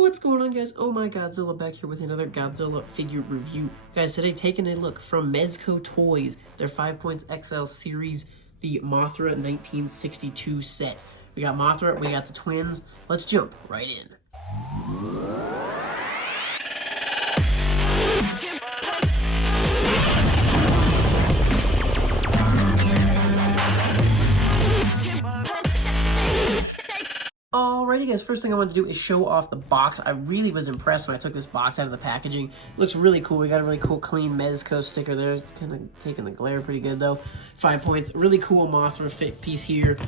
What's going on, guys? Oh my Godzilla, back here with another Godzilla figure review. Guys, today taking a look from Mezco Toys, their 5 points XL series, the Mothra 1962 set. We got Mothra, we got the twins. Let's jump right in. Alrighty guys, first thing I want to do is show off the box. I really was impressed when I took this box out of the packaging. It looks really cool. We got a really cool clean Mezco sticker there. It's kind of taking the glare pretty good though. 5 points. Really cool Mothra fit piece here.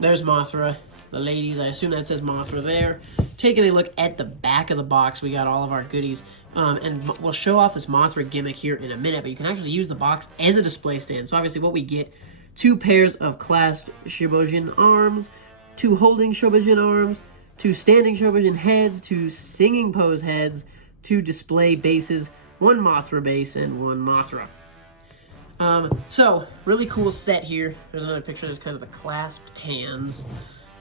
There's Mothra. The ladies, I assume that says Mothra there. Taking a look at the back of the box, we got all of our goodies. And we'll show off this Mothra gimmick here in a minute, but you can actually use the box as a display stand. So obviously what we get, 2 pairs of clasped Shobijin arms, 2 holding Shobijin arms, 2 standing Shobijin heads, 2 singing pose heads, 2 display bases, 1 Mothra base, and 1 Mothra. So, really cool set here. There's another picture. There's kind of the clasped hands.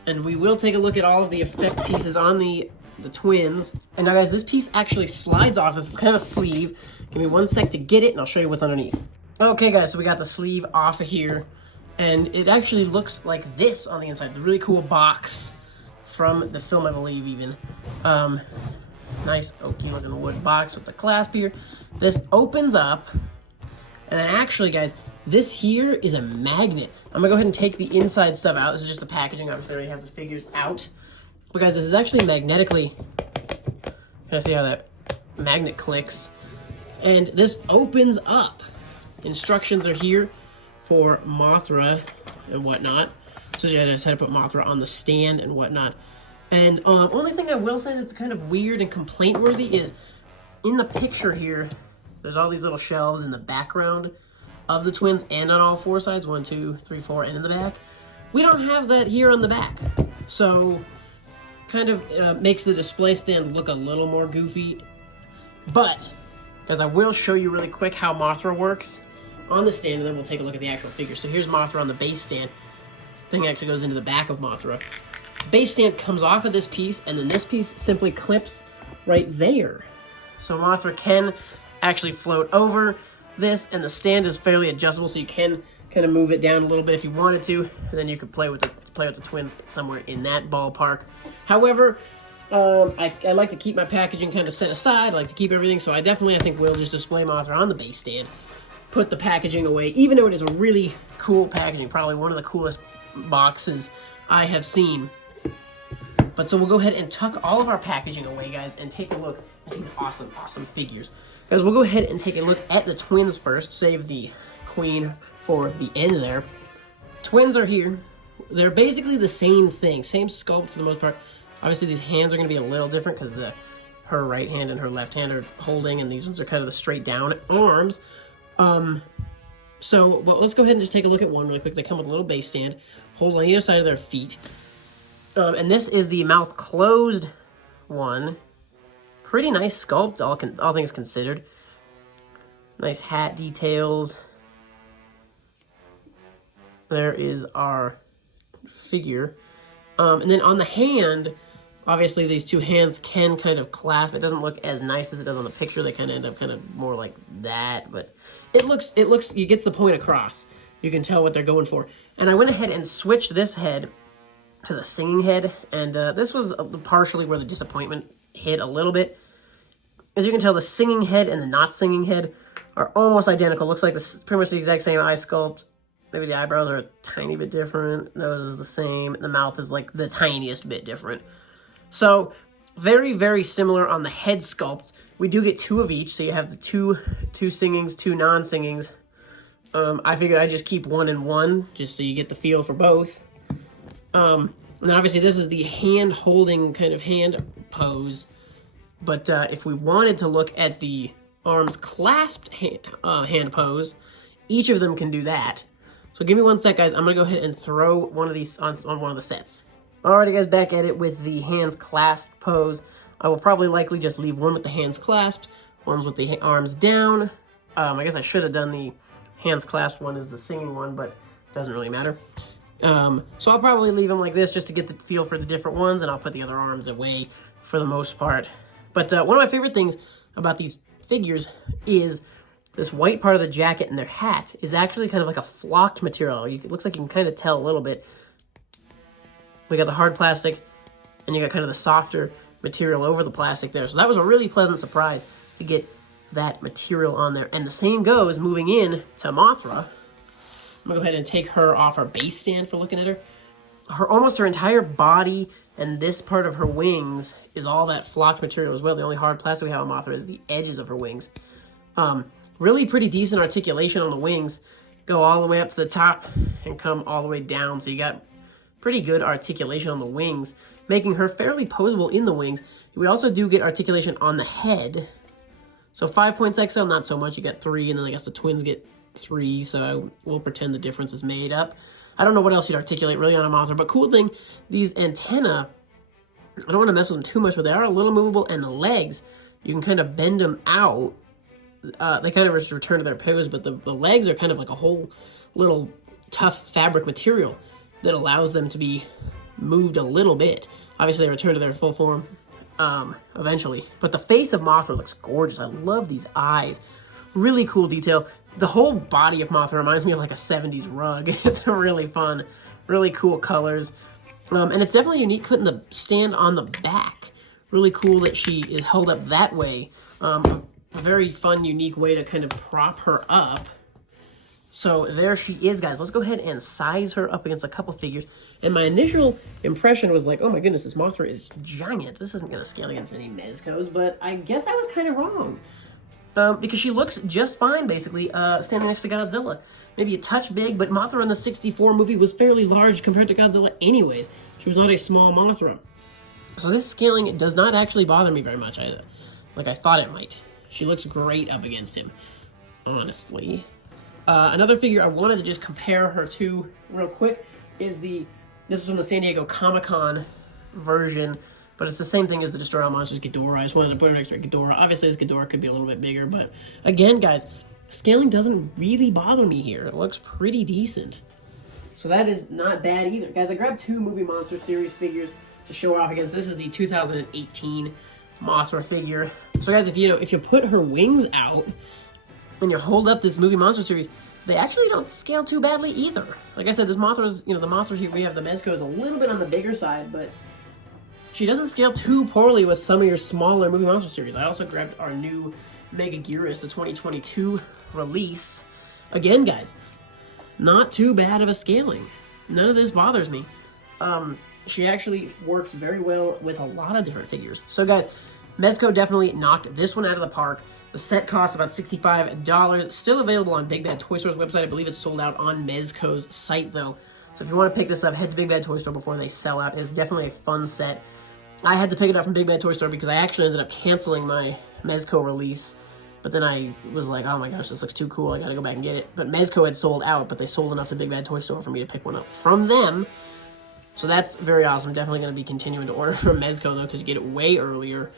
And we will take a look at all of the effect pieces on the twins. And now, guys, this piece actually slides off. This is kind of a sleeve. Give me 1 sec to get it, and I'll show you what's underneath. Okay, guys, so we got the sleeve off of here. And it actually looks like this on the inside. The really cool box from the film, I believe, even. Nice oaky looking wood box with the clasp here. This opens up. And then actually, guys, this here is a magnet. I'm gonna go ahead and take the inside stuff out. This is just the packaging. Obviously, I already have the figures out. But guys, this is actually magnetically, can I see how that magnet clicks? And this opens up. Instructions are here for Mothra and whatnot. So yeah, I just had to put Mothra on the stand and whatnot. And only thing I will say that's kind of weird and complaint-worthy is in the picture here, there's all these little shelves in the background of the twins and on all 4 sides, 1, 2, 3, 4, and in the back. We don't have that here on the back. So kind of makes the display stand look a little more goofy. But, guys, I will show you really quick how Mothra works on the stand, and then we'll take a look at the actual figure. So here's Mothra on the base stand. This thing actually goes into the back of Mothra. Base stand comes off of this piece, and then this piece simply clips right there. So Mothra can actually float over this, and the stand is fairly adjustable, so you can kind of move it down a little bit if you wanted to, and then you could play with the twins somewhere in that ballpark. However, I like to keep my packaging kind of set aside. I like to keep everything, so I think we'll just display Mothra on the base stand. Put the packaging away, even though it is a really cool packaging, probably one of the coolest boxes I have seen. But so we'll go ahead and tuck all of our packaging away, guys, and take a look at these awesome, awesome figures. Guys, we'll go ahead and take a look at the twins first. Save the queen for the end there. Twins are here. They're basically the same thing, same sculpt for the most part. Obviously, these hands are going to be a little different because her right hand and her left hand are holding, and these ones are kind of the straight down arms. So let's go ahead and just take a look at one really quick. They come with a little base stand, holes on either side of their feet. And this is the mouth closed one. Pretty nice sculpt, all things considered. Nice hat details. There is our figure. And then on the hand, obviously these 2 hands can kind of clasp. It doesn't look as nice as it does on the picture. They kind of end up kind of more like that, but it gets the point across. You can tell what they're going for. And I went ahead and switched this head to the singing head, and this was partially where the disappointment hit a little bit. As you can tell, the singing head and the not singing head are almost identical. Looks like this pretty much the exact same eye sculpt. Maybe the eyebrows are a tiny bit different. Nose is the same. The mouth is like the tiniest bit different. So very, very similar on the head sculpt. We do get 2 of each, so you have the two singings, 2 non-singings. I figured I'd just keep 1 and 1, just so you get the feel for both. And then obviously this is the hand-holding kind of hand pose. But if we wanted to look at the arms clasped hand pose, each of them can do that. So give me 1 sec, guys. I'm going to go ahead and throw one of these on one of the sets. Alrighty, guys, back at it with the hands clasped pose. I will probably likely just leave one with the hands clasped, one's with the arms down. I guess I should have done the hands clasped one as the singing one, but it doesn't really matter. So I'll probably leave them like this just to get the feel for the different ones, and I'll put the other arms away for the most part. But one of my favorite things about these figures is this white part of the jacket and their hat is actually kind of like a flocked material. It looks like you can kind of tell a little bit. We got the hard plastic, and you got kind of the softer material over the plastic there. So that was a really pleasant surprise to get that material on there. And the same goes moving in to Mothra. I'm gonna go ahead and take her off our base stand for looking at her. Almost her entire body and this part of her wings is all that flocked material as well. The only hard plastic we have on Mothra is the edges of her wings. Really pretty decent articulation on the wings. Go all the way up to the top and come all the way down. So you got pretty good articulation on the wings, making her fairly posable in the wings. We also do get articulation on the head. So 5 points XL, not so much. You get 3, and then I guess the twins get 3, so we'll pretend the difference is made up. I don't know what else you'd articulate really on a Mothra, but cool thing, these antennae, I don't want to mess with them too much, but they are a little movable, and the legs, you can kind of bend them out. They kind of just return to their pose, but the legs are kind of like a whole little tough fabric material that allows them to be moved a little bit. Obviously, they return to their full form eventually. But the face of Mothra looks gorgeous. I love these eyes. Really cool detail. The whole body of Mothra reminds me of like a 70s rug. It's really fun. Really cool colors. And it's definitely unique putting the stand on the back. Really cool that she is held up that way. A very fun, unique way to kind of prop her up. So there she is, guys. Let's go ahead and size her up against a couple figures. And my initial impression was like, oh my goodness, this Mothra is giant. This isn't going to scale against any Mezcos, but I guess I was kind of wrong. Because she looks just fine, basically, standing next to Godzilla. Maybe a touch big, but Mothra in the 64 movie was fairly large compared to Godzilla anyways. She was not a small Mothra. So this scaling does not actually bother me very much, like I thought it might. She looks great up against him, honestly. Another figure I wanted to just compare her to real quick is this is from the San Diego Comic-Con version, but it's the same thing as the Destroy All Monsters Ghidorah. I just wanted to put her next to Ghidorah. Obviously, this Ghidorah could be a little bit bigger, but again, guys, scaling doesn't really bother me here. It looks pretty decent. So that is not bad either. Guys, I grabbed 2 Movie Monster Series figures to show off against. This is the 2018 Mothra figure. So guys, if you put her wings out and you hold up this Movie Monster Series, they actually don't scale too badly either. Like I said, this Mothra's, the Mothra here we have, the Mezco, is a little bit on the bigger side, but she doesn't scale too poorly with some of your smaller Movie Monster Series. I also grabbed our new Megaguirus, the 2022 release. Again, guys, not too bad of a scaling. None of this bothers me. She actually works very well with a lot of different figures. So guys, Mezco definitely knocked this one out of the park. The set costs about $65. Still available on Big Bad Toy Store's website. I believe it's sold out on Mezco's site, though. So if you want to pick this up, head to Big Bad Toy Store before they sell out. It's definitely a fun set. I had to pick it up from Big Bad Toy Store because I actually ended up canceling my Mezco release. But then I was like, oh my gosh, this looks too cool. I gotta go back and get it. But Mezco had sold out, but they sold enough to Big Bad Toy Store for me to pick one up from them. So that's very awesome. Definitely going to be continuing to order from Mezco, though, because you get it way earlier.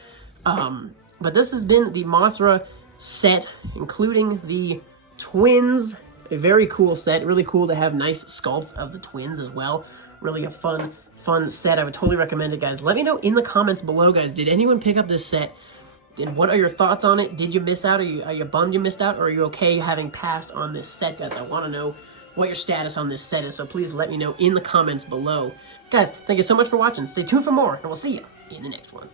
But this has been the Mothra set, including the twins. A very cool set. Really cool to have nice sculpts of the twins as well. Really a fun set. I would totally recommend it, guys. Let me know in the comments below, guys. Did anyone pick up this set? And what are your thoughts on it? Did you miss out? Are you bummed you missed out? Or are you okay having passed on this set, guys? I want to know what your status on this set is, so please let me know in the comments below. Guys, thank you so much for watching. Stay tuned for more, and we'll see you in the next one.